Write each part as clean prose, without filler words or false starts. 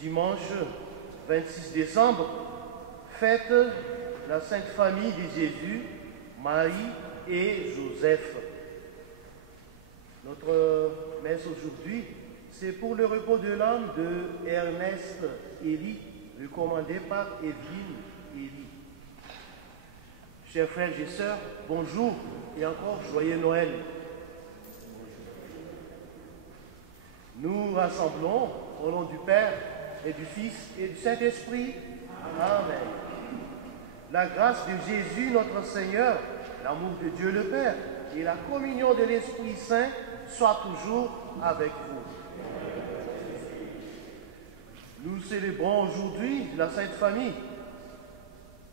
Dimanche 26 décembre, fête la Sainte Famille de Jésus, Marie et Joseph. Notre messe aujourd'hui, c'est pour le repos de l'âme de Ernest Élie, recommandé par Evelyne Élie. Chers frères et sœurs, bonjour et encore joyeux Noël. Nous rassemblons au nom du Père et du Fils et du Saint-Esprit. Amen. La grâce de Jésus, notre Seigneur, l'amour de Dieu le Père et la communion de l'Esprit Saint soient toujours avec vous. Nous célébrons aujourd'hui la Sainte Famille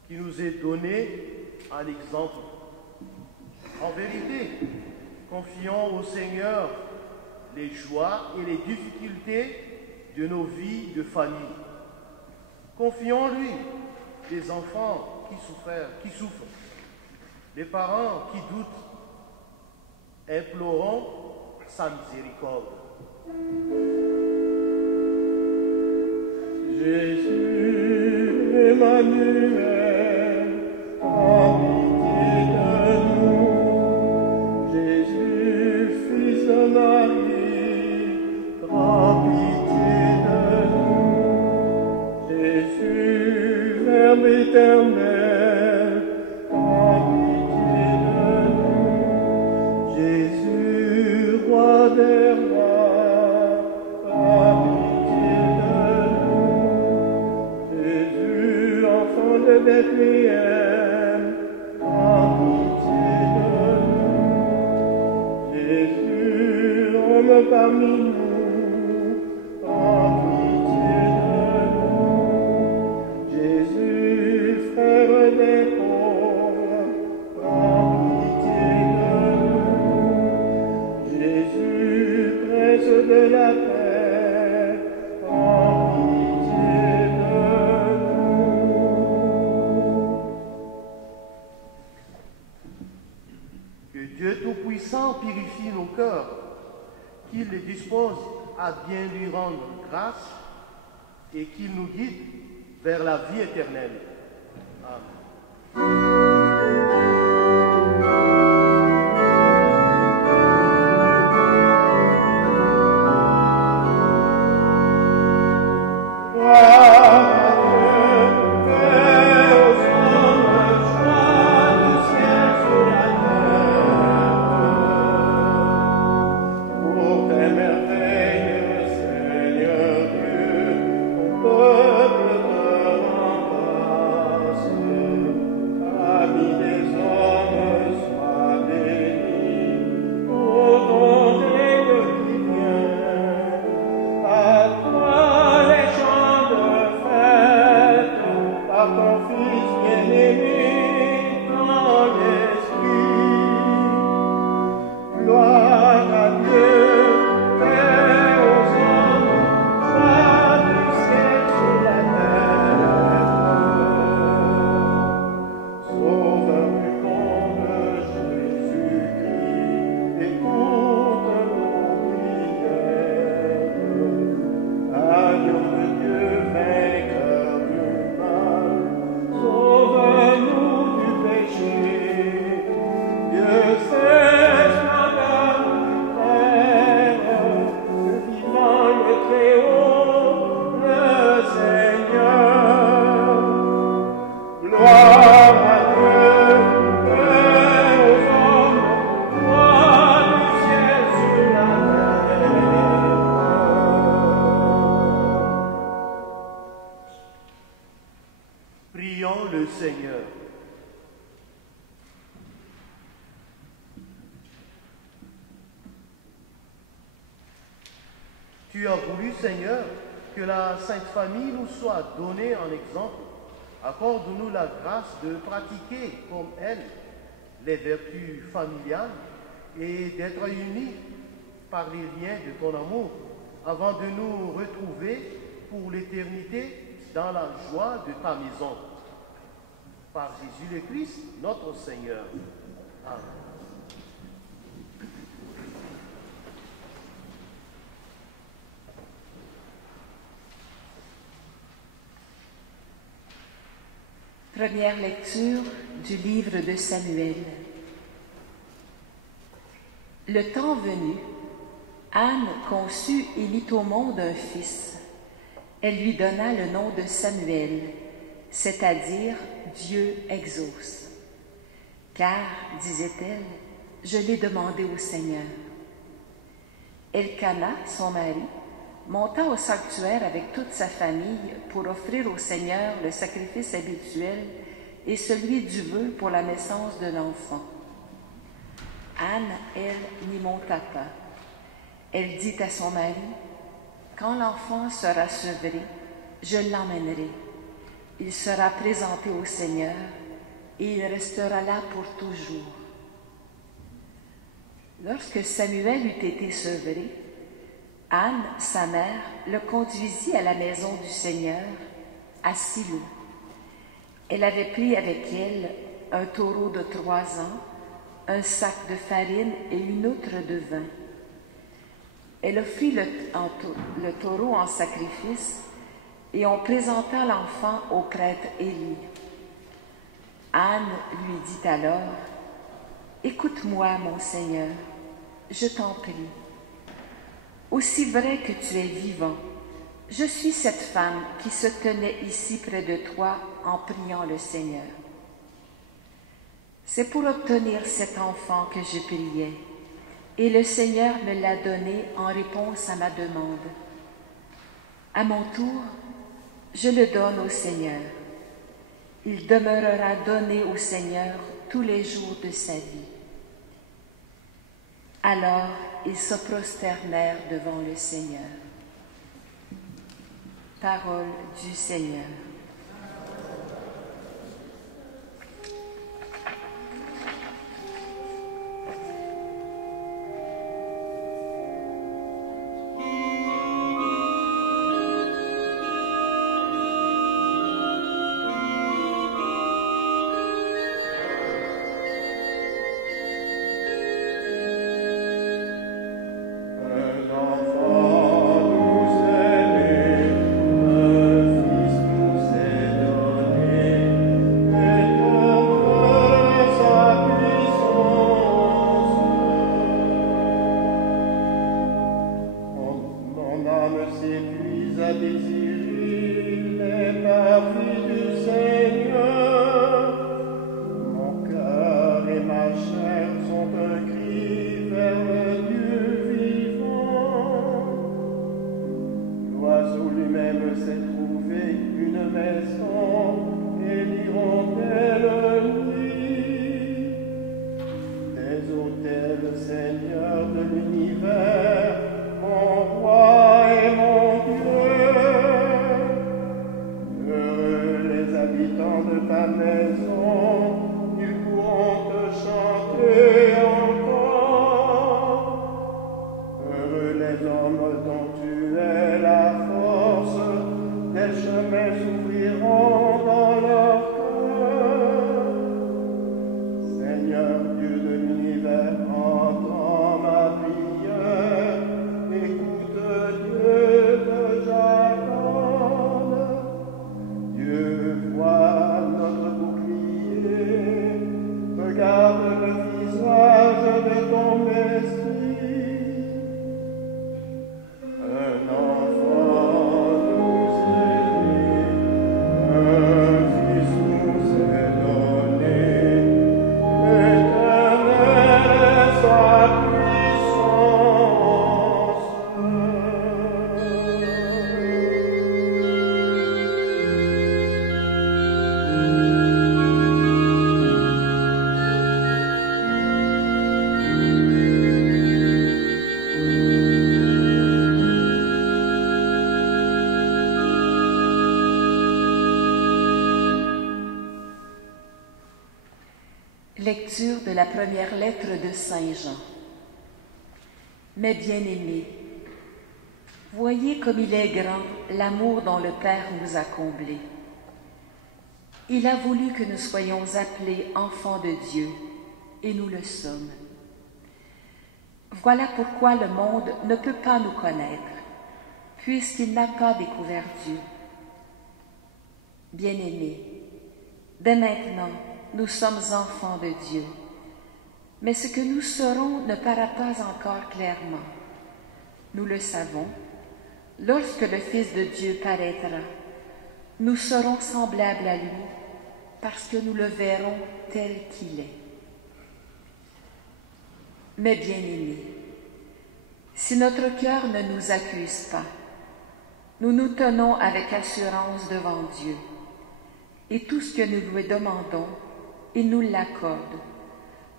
qui nous est donnée en exemple. En vérité, confions au Seigneur les joies et les difficultés de nos vies de famille. Confions-lui les enfants qui souffrent, les parents qui doutent. Implorons sa miséricorde. Jésus, Emmanuel, en pitié de nous. Jésus, Fils de Marie, prends pitié de nous. Jésus, Verbe éternel, prends pitié de nous. Jésus, Roi des rois, prends pitié de nous. Jésus, enfant de Bethléem, prends pitié de nous. Jésus, homme parmi nous, prends pitié de nous. Jésus, frère des pauvres, prends pitié de nous. Jésus, prince de la paix, prends pitié de nous. Que Dieu Tout-Puissant purifie nos cœurs, qu'il les dispose à bien lui rendre grâce et qu'il nous guide vers la vie éternelle. Amen. Prions le Seigneur. Tu as voulu, Seigneur, que la Sainte Famille nous soit donnée en exemple. Accorde-nous la grâce de pratiquer comme elle les vertus familiales et d'être unis par les liens de ton amour avant de nous retrouver pour l'éternité dans la joie de ta maison. Par Jésus le Christ, notre Seigneur. Amen. Première lecture du livre de Samuel. Le temps venu, Anne conçut et mit au monde un fils. Elle lui donna le nom de Samuel, c'est-à-dire Dieu exauce. Car, disait-elle, je l'ai demandé au Seigneur. Elkana, son mari, monta au sanctuaire avec toute sa famille pour offrir au Seigneur le sacrifice habituel et celui du vœu pour la naissance de l'enfant. Anne, elle, n'y monta pas. Elle dit à son mari, « Quand l'enfant sera sevré, je l'emmènerai. Il sera présenté au Seigneur et il restera là pour toujours. » Lorsque Samuel eut été sevré, Anne, sa mère, le conduisit à la maison du Seigneur, à Silo. Elle avait pris avec elle un taureau de 3 ans, un sac de farine et une outre de vin. Elle offrit le taureau en sacrifice et on présenta l'enfant au prêtre Élie. Anne lui dit alors, « Écoute-moi, mon Seigneur, je t'en prie. Aussi vrai que tu es vivant, je suis cette femme qui se tenait ici près de toi en priant le Seigneur. C'est pour obtenir cet enfant que je priais, et le Seigneur me l'a donné en réponse à ma demande. À mon tour, je le donne au Seigneur. Il demeurera donné au Seigneur tous les jours de sa vie. » Alors ils se prosternèrent devant le Seigneur. Parole du Seigneur. Lecture de la première lettre de Saint Jean. Mes bien-aimés, voyez comme il est grand l'amour dont le Père nous a comblés. Il a voulu que nous soyons appelés enfants de Dieu, et nous le sommes. Voilà pourquoi le monde ne peut pas nous connaître, puisqu'il n'a pas découvert Dieu. Bien-aimés, Dès maintenant, nous sommes enfants de Dieu, mais ce que nous serons ne paraît pas encore clairement. Nous le savons, lorsque le Fils de Dieu paraîtra, nous serons semblables à lui, parce que nous le verrons tel qu'il est. Mais bien-aimés, si notre cœur ne nous accuse pas, nous nous tenons avec assurance devant Dieu, et tout ce que nous lui demandons, il nous l'accorde,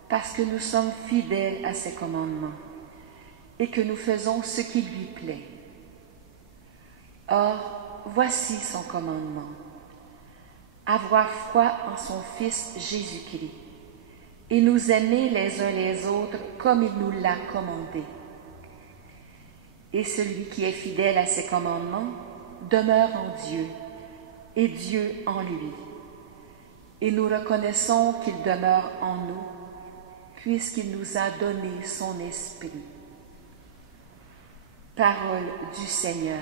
parce que nous sommes fidèles à ses commandements, et que nous faisons ce qui lui plaît. Or, voici son commandement: avoir foi en son Fils Jésus-Christ, et nous aimer les uns les autres comme il nous l'a commandé. Et celui qui est fidèle à ses commandements demeure en Dieu, et Dieu en lui. Et nous reconnaissons qu'il demeure en nous, puisqu'il nous a donné son esprit. Parole du Seigneur.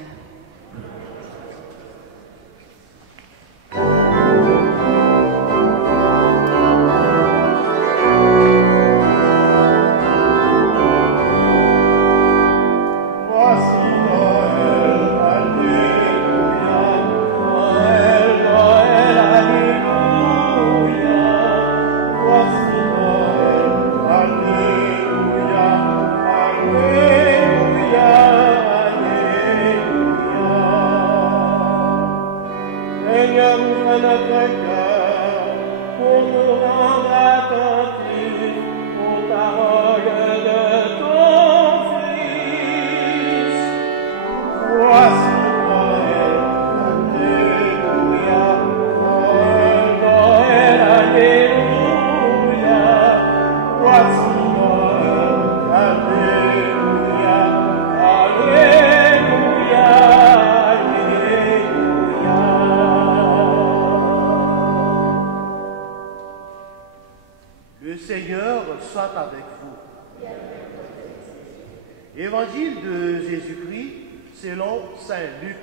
Évangile de Jésus-Christ selon saint Luc.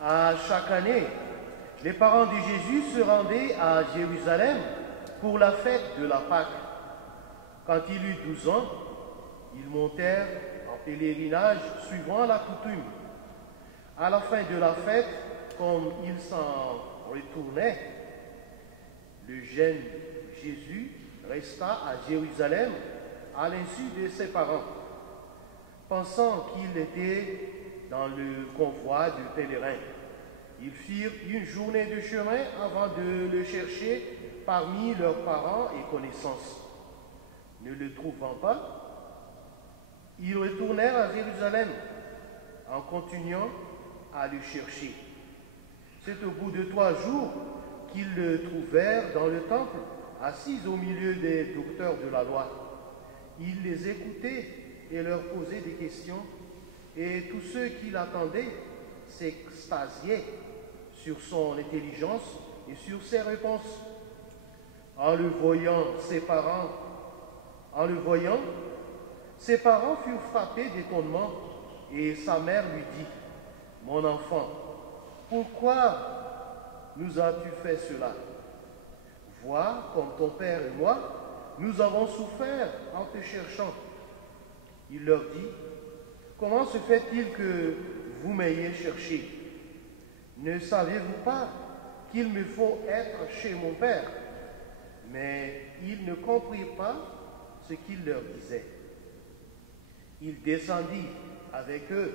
À chaque année, les parents de Jésus se rendaient à Jérusalem pour la fête de la Pâque. Quand il eut 12 ans, ils montèrent en pèlerinage suivant la coutume. À la fin de la fête, comme ils s'en retournaient, le jeune Jésus resta à Jérusalem à l'insu de ses parents, pensant qu'il était dans le convoi de pèlerins. Ils firent une journée de chemin avant de le chercher parmi leurs parents et connaissances. Ne le trouvant pas, ils retournèrent à Jérusalem en continuant à le chercher. C'est au bout de 3 jours qu'ils le trouvèrent dans le temple, assis au milieu des docteurs de la loi. Il les écoutait et leur posait des questions, et tous ceux qui l'attendaient s'extasiaient sur son intelligence et sur ses réponses. En le voyant, ses parents furent frappés d'étonnement, et sa mère lui dit: « Mon enfant, pourquoi nous as-tu fait cela? Vois, comme ton père et moi, nous avons souffert en te cherchant. » Il leur dit: « Comment se fait-il que vous m'ayez cherché? Ne savez-vous pas qu'il me faut être chez mon père? » Mais ils ne comprirent pas ce qu'il leur disait. Il descendit avec eux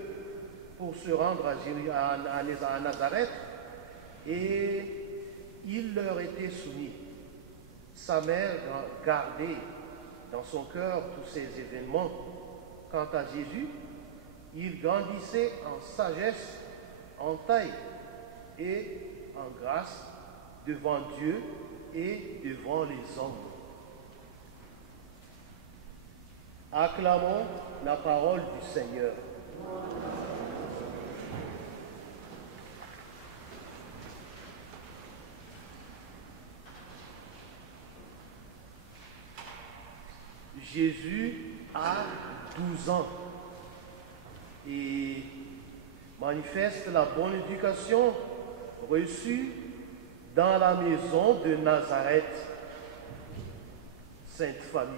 pour se rendre à Nazareth, et il leur était soumis. Sa mère gardait dans son cœur tous ces événements. Quant à Jésus, il grandissait en sagesse, en taille et en grâce devant Dieu et devant les hommes. Acclamons la parole du Seigneur. Jésus a 12 ans. Et manifeste la bonne éducation reçue dans la maison de Nazareth, Sainte Famille.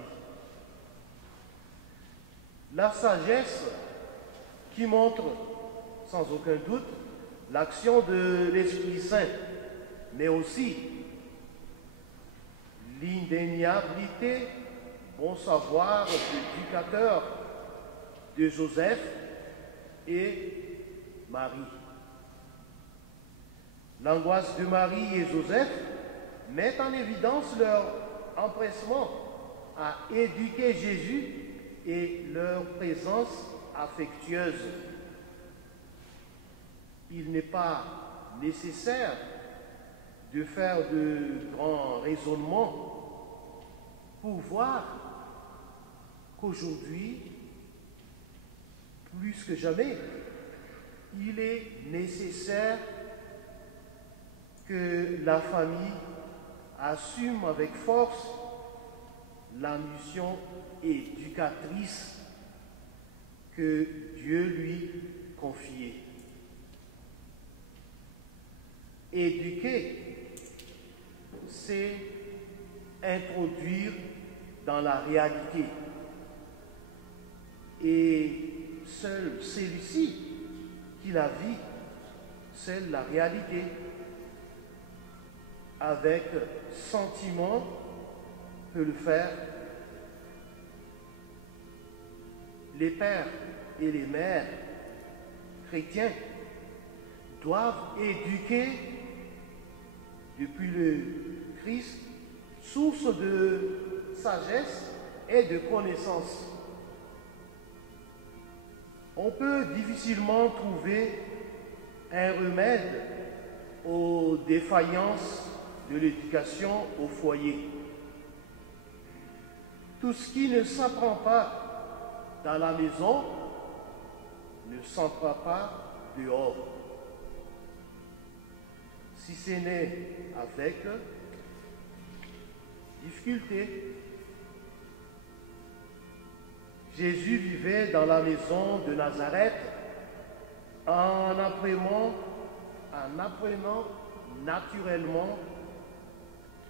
La sagesse qui montre sans aucun doute l'action de l'Esprit Saint, mais aussi l'indéniabilité, bon savoir d'éducateur de Joseph et Marie. L'angoisse de Marie et Joseph met en évidence leur empressement à éduquer Jésus et leur présence affectueuse. Il n'est pas nécessaire de faire de grands raisonnements pour voir qu'aujourd'hui, plus que jamais, il est nécessaire que la famille assume avec force la mission éducatrice que Dieu lui confiait. Éduquer, c'est introduire dans la réalité. Et seul celui-ci qui la vit, seule la réalité, avec sentiment, peut le faire. Les pères et les mères chrétiens doivent éduquer depuis le Christ, source de sagesse et de connaissance. On peut difficilement trouver un remède aux défaillances de l'éducation au foyer. Tout ce qui ne s'apprend pas dans la maison ne s'apprend pas dehors. Si ce n'est avec difficulté. Jésus vivait dans la maison de Nazareth en apprenant naturellement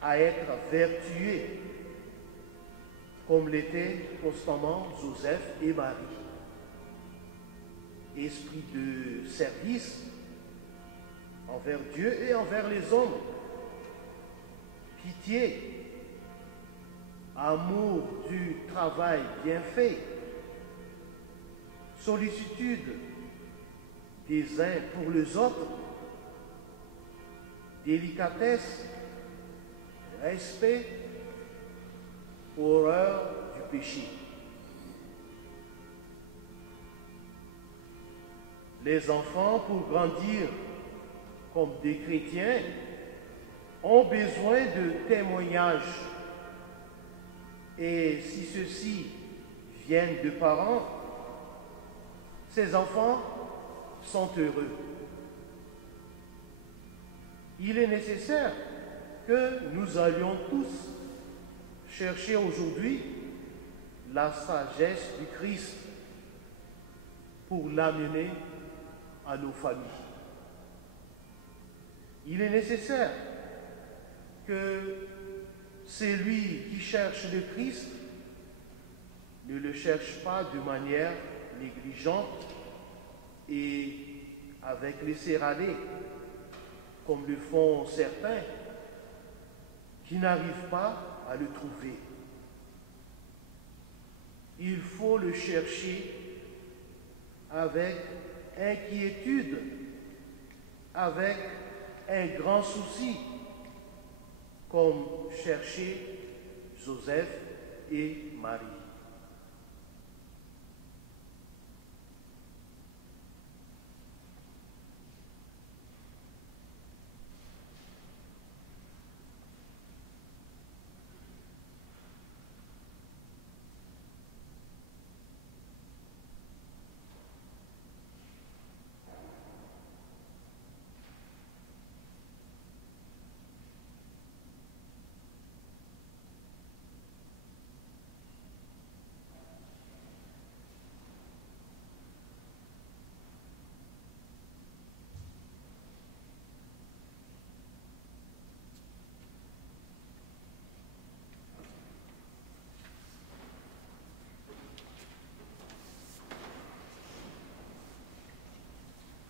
à être vertueux, comme l'étaient constamment Joseph et Marie. Esprit de service envers Dieu et envers les hommes, pitié, amour du travail bien fait, sollicitude des uns pour les autres, délicatesse, respect, horreur du péché. Les enfants, pour grandir comme des chrétiens, ont besoin de témoignages. Et si ceux-ci viennent de parents, ces enfants sont heureux. Il est nécessaire que nous allions tous chercher aujourd'hui la sagesse du Christ pour l'amener à nos familles. Il est nécessaire que celui qui cherche le Christ ne le cherche pas de manière négligente et avec laisser-aller, comme le font certains qui n'arrivent pas à le trouver. Il faut le chercher avec inquiétude, avec un grand souci, comme chercher Joseph et Marie.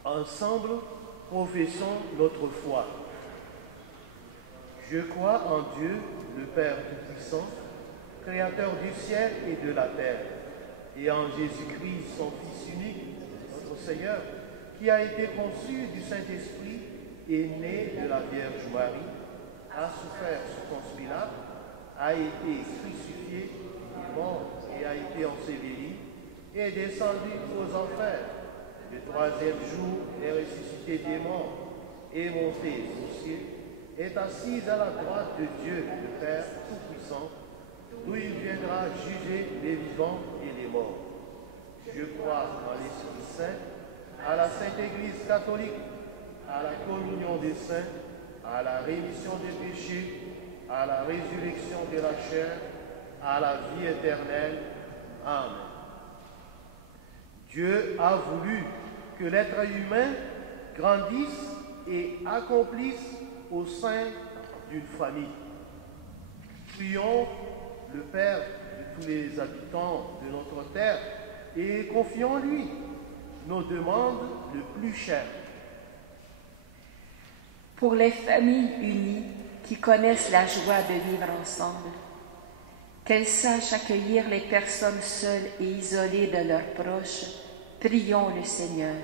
Ensemble, professons notre foi. Je crois en Dieu, le Père Tout-Puissant, Créateur du ciel et de la terre, et en Jésus-Christ, son Fils unique, notre Seigneur, qui a été conçu du Saint-Esprit et né de la Vierge Marie, a souffert sous Ponce Pilate, a été crucifié, est mort et a été enseveli, et est descendu aux enfers. Le troisième jour est ressuscité des morts, est monté aux cieux, est assis à la droite de Dieu, le Père Tout-Puissant, d'où il viendra juger les vivants et les morts. Je crois en l'Esprit Saint, à la Sainte Église catholique, à la communion des saints, à la rémission des péchés, à la résurrection de la chair, à la vie éternelle. Amen. Dieu a voulu que l'être humain grandisse et accomplisse au sein d'une famille. Prions le Père de tous les habitants de notre terre et confions-lui nos demandes les plus chères. Pour les familles unies qui connaissent la joie de vivre ensemble, qu'elles sachent accueillir les personnes seules et isolées de leurs proches, prions le Seigneur.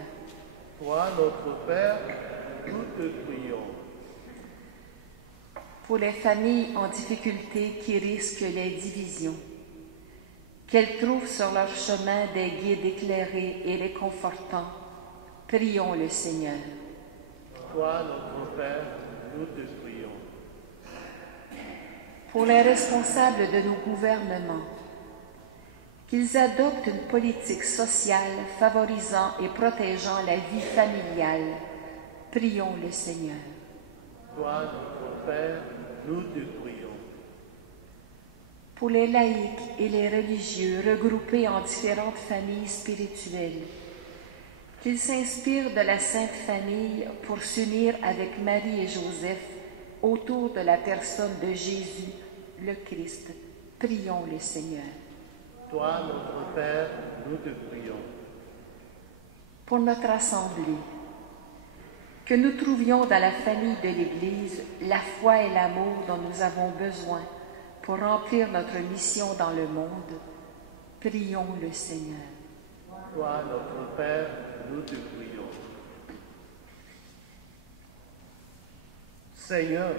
Toi, notre Père, nous te prions. Pour les familles en difficulté qui risquent les divisions, qu'elles trouvent sur leur chemin des guides éclairés et réconfortants, prions le Seigneur. Toi, notre Père, nous te prions. Pour les responsables de nos gouvernements, qu'ils adoptent une politique sociale favorisant et protégeant la vie familiale, prions le Seigneur. Toi, notre Père, nous te prions. Pour les laïcs et les religieux regroupés en différentes familles spirituelles, qu'ils s'inspirent de la Sainte Famille pour s'unir avec Marie et Joseph autour de la personne de Jésus, le Christ. Prions le Seigneur. Toi, notre Père, nous te prions. Pour notre assemblée, que nous trouvions dans la famille de l'Église la foi et l'amour dont nous avons besoin pour remplir notre mission dans le monde, prions le Seigneur. Toi, notre Père, nous te prions. Seigneur,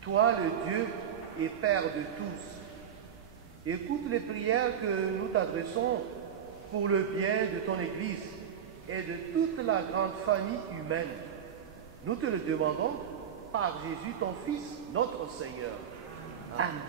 toi le Dieu et Père de tous, écoute les prières que nous t'adressons pour le bien de ton Église et de toute la grande famille humaine. Nous te le demandons par Jésus, ton Fils, notre Seigneur. Amen.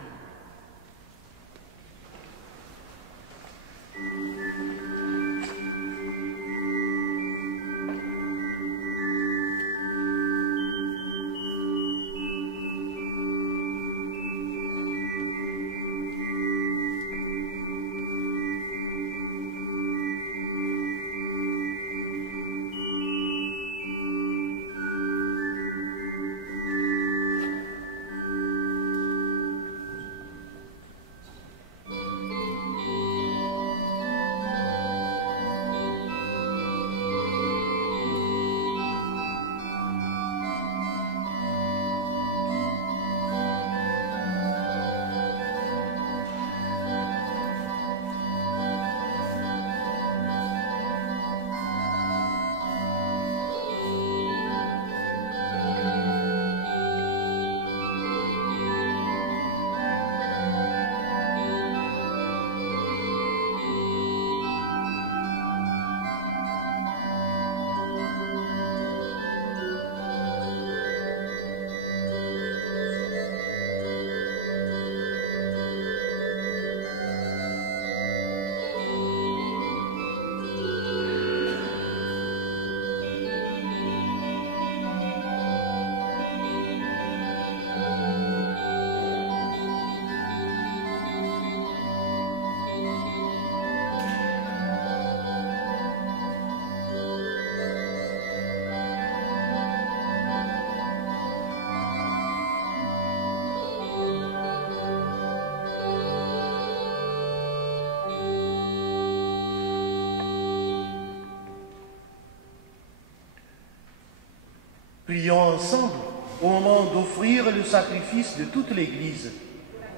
Prions ensemble au moment d'offrir le sacrifice de toute l'Église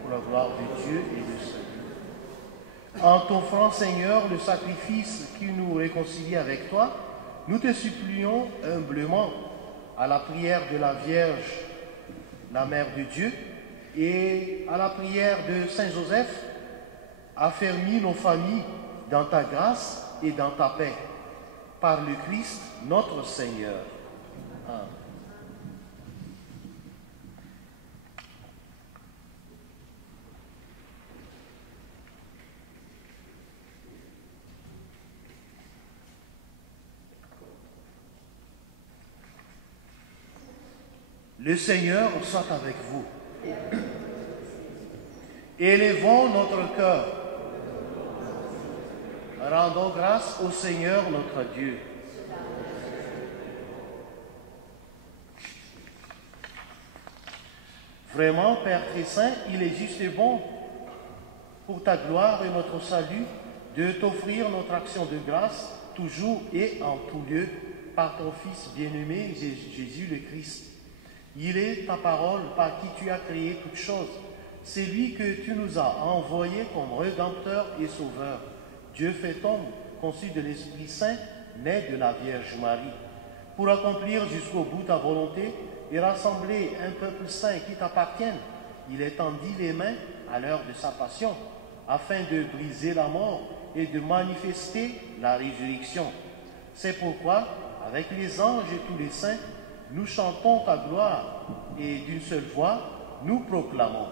pour la gloire de Dieu et de salut. En t'offrant, Seigneur, le sacrifice qui nous réconcilie avec toi, nous te supplions humblement à la prière de la Vierge, la Mère de Dieu, et à la prière de Saint Joseph, affermis nos familles dans ta grâce et dans ta paix, par le Christ notre Seigneur. Amen. Le Seigneur soit avec vous. Élevons notre cœur. Rendons grâce au Seigneur notre Dieu. Vraiment, Père très saint, il est juste et bon pour ta gloire et notre salut de t'offrir notre action de grâce toujours et en tout lieu par ton Fils bien-aimé Jésus le Christ. Il est ta parole par qui tu as créé toutes choses. C'est lui que tu nous as envoyé comme Rédempteur et Sauveur. Dieu fait homme, conçu de l'Esprit Saint, né de la Vierge Marie, pour accomplir jusqu'au bout ta volonté et rassembler un peuple saint qui t'appartienne. Il étendit les mains à l'heure de sa passion, afin de briser la mort et de manifester la résurrection. C'est pourquoi, avec les anges et tous les saints, nous chantons ta gloire et d'une seule voix, nous proclamons.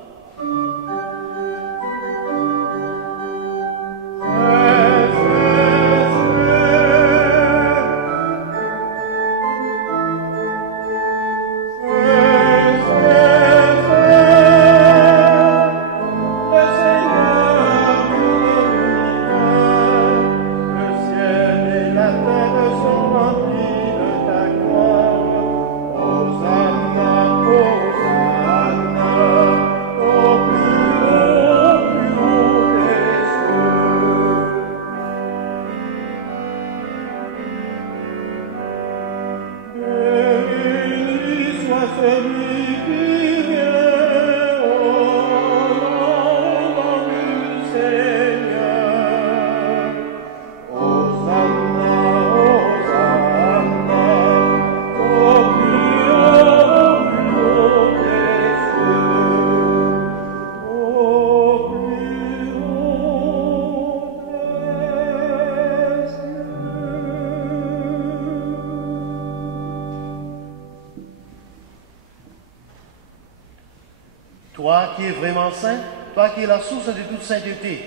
Toi qui es vraiment saint, toi qui es la source de toute sainteté,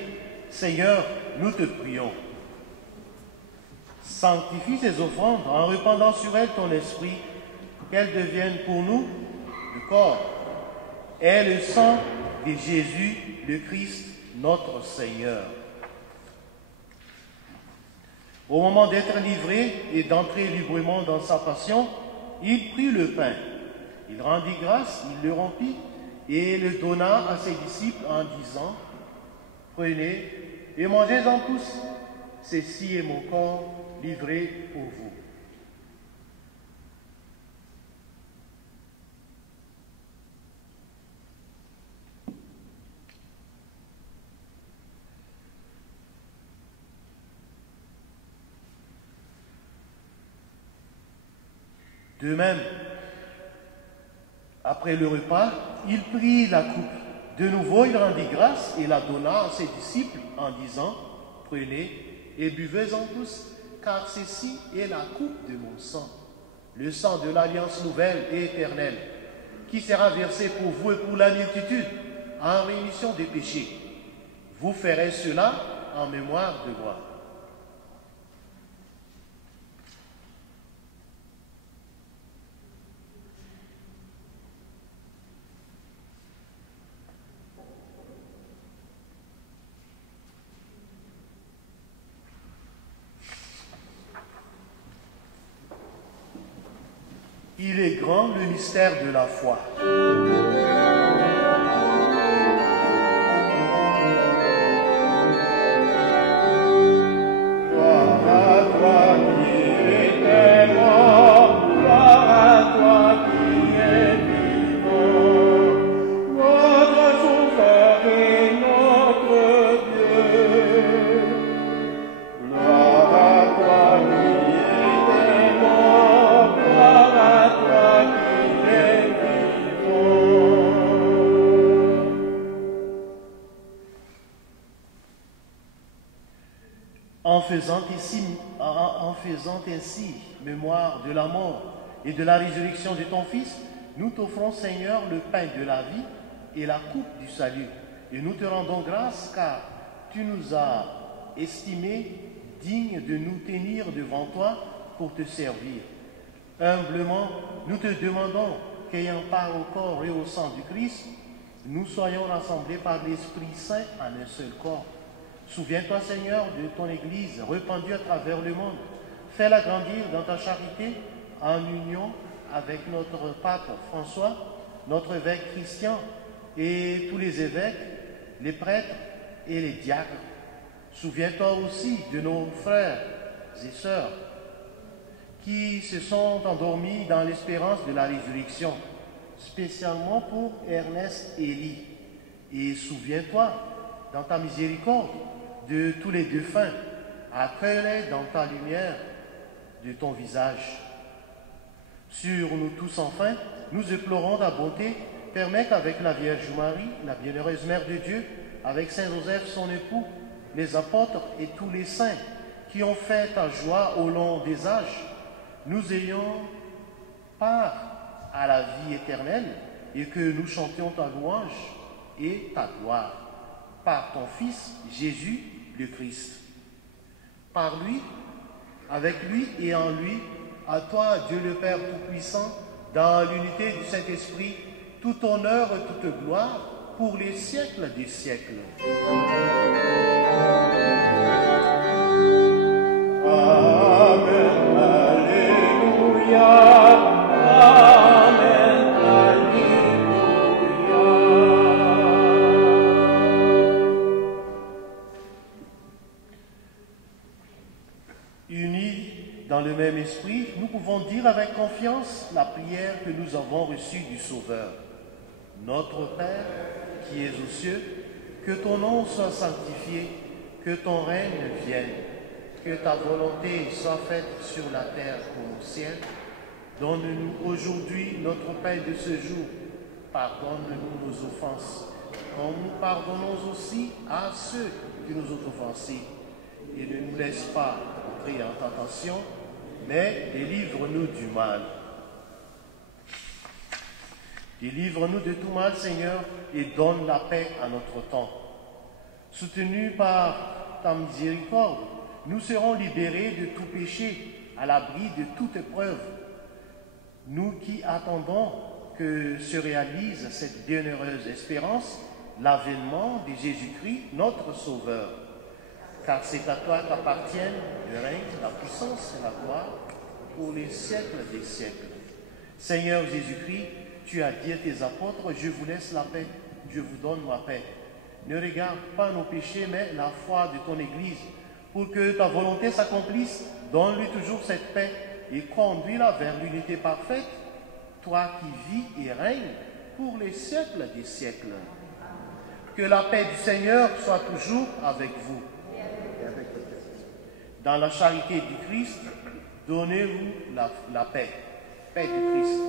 Seigneur, nous te prions. Sanctifie ces offrandes en répandant sur elles ton esprit, qu'elles deviennent pour nous le corps et le sang de Jésus, le Christ, notre Seigneur. Au moment d'être livré et d'entrer librement dans sa passion, il prit le pain. Il rendit grâce, il le rompit et le donna à ses disciples en disant, « Prenez et mangez-en tous, ceci est mon corps livré pour vous. » De même, après le repas, il prit la coupe. De nouveau, il rendit grâce et la donna à ses disciples en disant, « Prenez et buvez-en tous, car ceci est la coupe de mon sang, le sang de l'alliance nouvelle et éternelle, qui sera versé pour vous et pour la multitude en rémission des péchés. Vous ferez cela en mémoire de moi. » Il est grand le mystère de la foi. Gloire à toi qui étais mort, gloire à toi En faisant ainsi mémoire de la mort et de la résurrection de ton Fils, nous t'offrons, Seigneur, le pain de la vie et la coupe du salut. Et nous te rendons grâce car tu nous as estimés dignes de nous tenir devant toi pour te servir. Humblement, nous te demandons qu'ayant part au corps et au sang du Christ, nous soyons rassemblés par l'Esprit Saint en un seul corps. Souviens-toi, Seigneur, de ton Église répandue à travers le monde. Fais-la grandir dans ta charité en union avec notre pape François, notre évêque Christian et tous les évêques, les prêtres et les diacres. Souviens-toi aussi de nos frères et sœurs qui se sont endormis dans l'espérance de la résurrection, spécialement pour Ernest et Élie. Et souviens-toi, dans ta miséricorde, de tous les défunts, accueille-les dans ta lumière de ton visage. Sur nous tous enfin, nous implorons ta bonté, permets qu'avec la Vierge Marie, la bienheureuse Mère de Dieu, avec Saint Joseph son époux, les apôtres et tous les saints qui ont fait ta joie au long des âges, nous ayons part à la vie éternelle et que nous chantions ta louange et ta gloire par ton Fils Jésus le Christ. Par lui, avec lui et en lui, à toi, Dieu le Père Tout-Puissant, dans l'unité du Saint-Esprit, tout honneur et toute gloire pour les siècles des siècles. Amen, Alléluia. Amen, Alléluia. Unis dans le même esprit, nous pouvons dire avec confiance la prière que nous avons reçue du Sauveur. Notre Père, qui es aux cieux, que ton nom soit sanctifié, que ton règne vienne, que ta volonté soit faite sur la terre comme au ciel. Donne-nous aujourd'hui notre pain de ce jour. Pardonne-nous nos offenses, comme nous pardonnons aussi à ceux qui nous ont offensés. Et ne nous laisse pas entrer en tentation, mais délivre-nous du mal. Délivre-nous de tout mal, Seigneur, et donne la paix à notre temps. Soutenus par ta miséricorde, nous serons libérés de tout péché, à l'abri de toute épreuve. Nous qui attendons que se réalise cette bienheureuse espérance, l'avènement de Jésus-Christ, notre Sauveur. Car c'est à toi qu'appartiennent le règne, la puissance et la gloire pour les siècles des siècles. Seigneur Jésus-Christ, tu as dit à tes apôtres, je vous laisse la paix, je vous donne ma paix. Ne regarde pas nos péchés, mais la foi de ton Église. Pour que ta volonté s'accomplisse, donne-lui toujours cette paix et conduis-la vers l'unité parfaite, toi qui vis et règnes pour les siècles des siècles. Que la paix du Seigneur soit toujours avec vous. Dans la charité du Christ, donnez-vous la paix. Paix du Christ.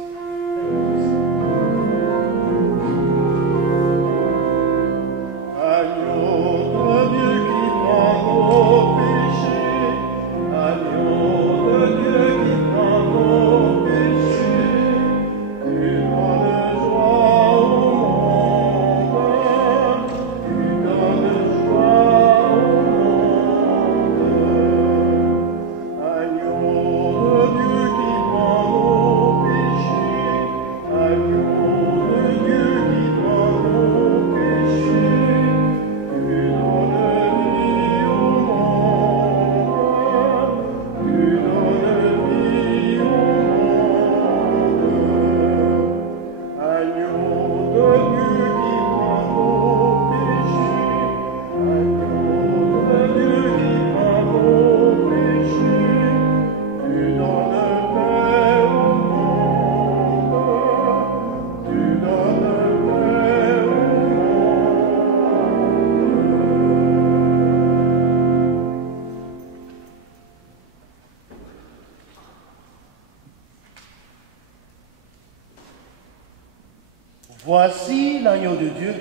Voici l'agneau de Dieu.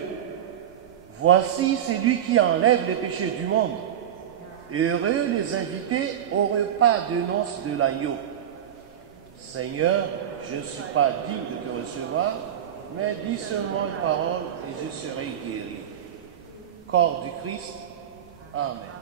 Voici celui qui enlève les péchés du monde. Heureux les invités au repas de noces de l'agneau. Seigneur, je ne suis pas digne de te recevoir, mais dis seulement une parole et je serai guéri. Corps du Christ. Amen.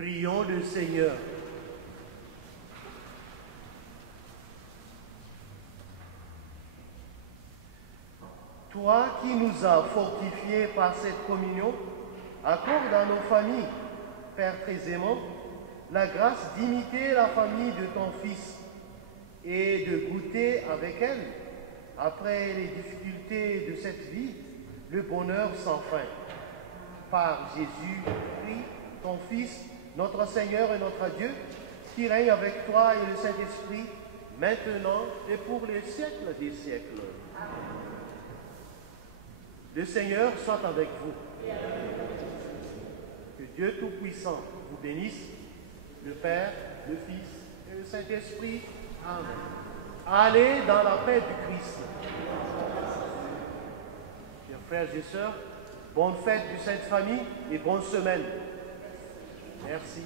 Prions le Seigneur. Toi qui nous as fortifiés par cette communion, accorde à nos familles, Père très aimant, la grâce d'imiter la famille de ton Fils et de goûter avec elle, après les difficultés de cette vie, le bonheur sans fin. Par Jésus-Christ, ton Fils, notre Seigneur et notre Dieu, qui règne avec toi et le Saint-Esprit, maintenant et pour les siècles des siècles. Le Seigneur soit avec vous. Que Dieu Tout-Puissant vous bénisse, le Père, le Fils et le Saint-Esprit. Amen. Allez dans la paix du Christ. Chers frères et sœurs, bonne fête du Sainte Famille et bonne semaine. Merci.